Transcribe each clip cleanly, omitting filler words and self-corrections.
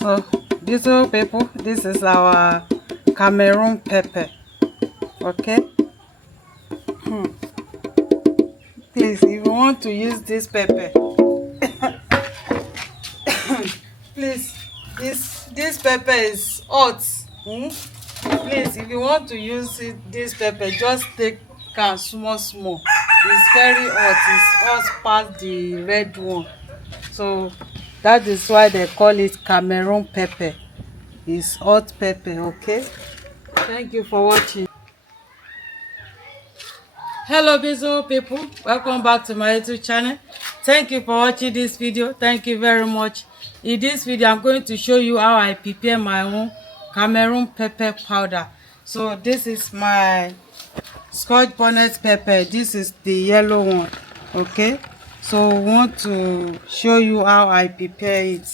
So beautiful people, this is our Cameroon pepper. Okay, please, if you want to use this pepper, please, this pepper is hot. Please, if you want to use this pepper, just take am small small. It's very hot. It's hot past the red one. So that is why they call it Cameroon pepper. It's hot pepper. Okay, thank you for watching. Hello beautiful people, welcome back to my YouTube channel. Thank you for watching this video. Thank you very much. In this video I'm going to show you how I prepare my own Cameroon pepper powder. So this is my Scotch bonnet pepper. This is the yellow one. Okay, so I want to show you how I prepare it.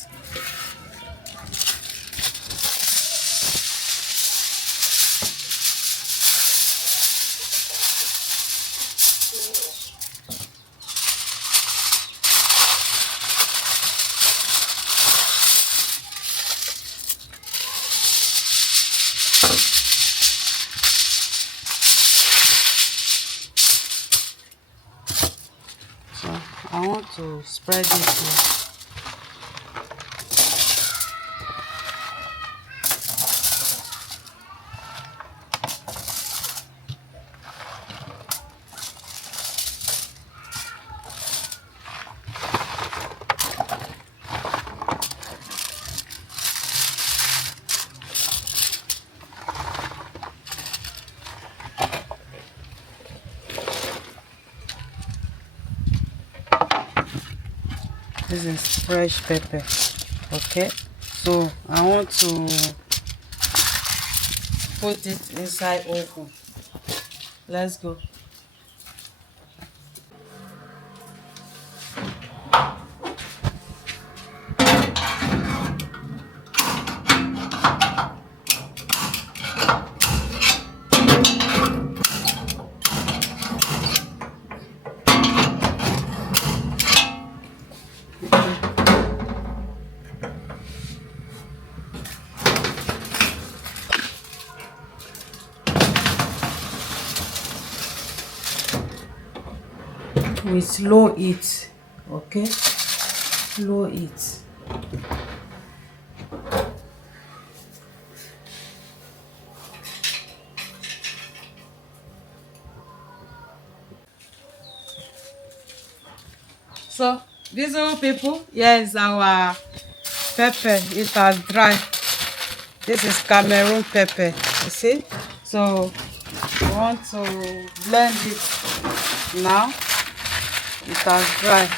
So I want to spread it. This is fresh pepper. Okay, so I want to put it inside oven. Let's go. With low heat. Okay, low heat. So beautiful people, here is our pepper. It has dry. This is Cameroon pepper, you see. So we want to blend it now. It has dry.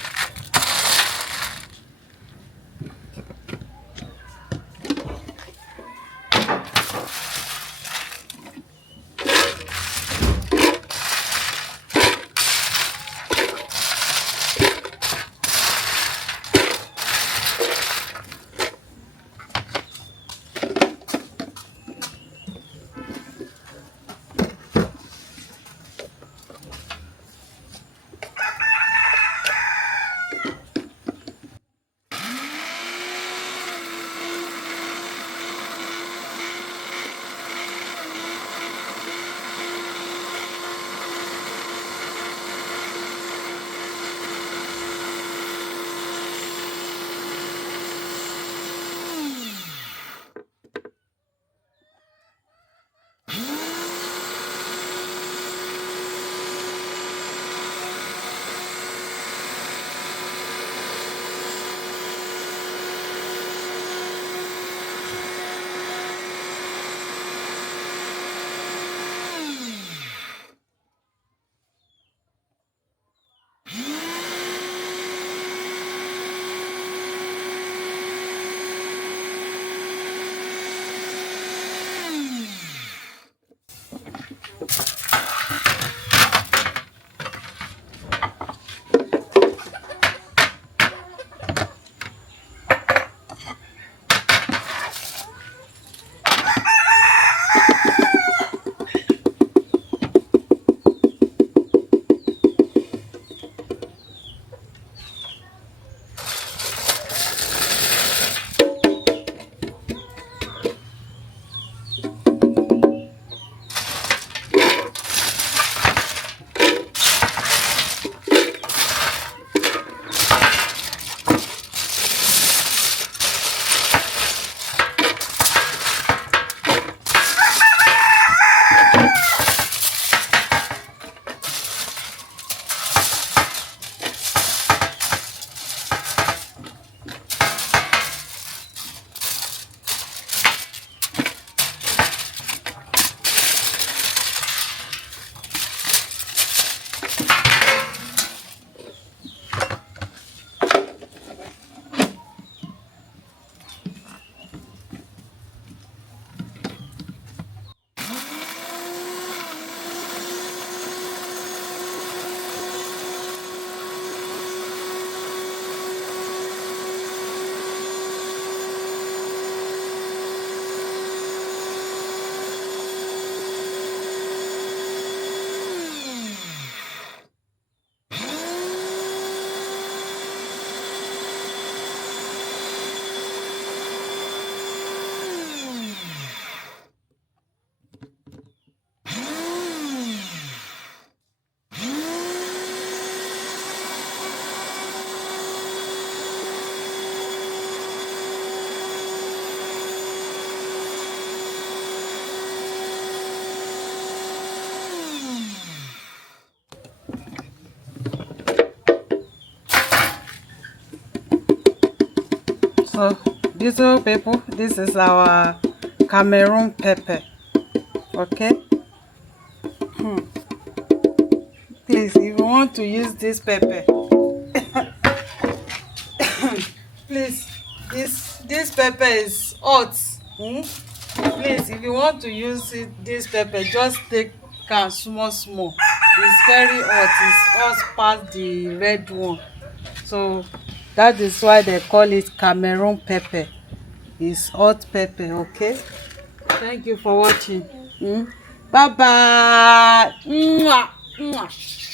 So beautiful people, this is our Cameroon pepper. Okay, please, if you want to use this pepper, please, this pepper is hot. Please, if you want to use this pepper, just take am small small. It's very hot. It's hot past the red one, so that is why they call it Cameroon pepper. It's hot pepper. Okay, thank you for watching. Bye bye. Mwah. Mwah.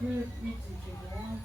You eat it if you want.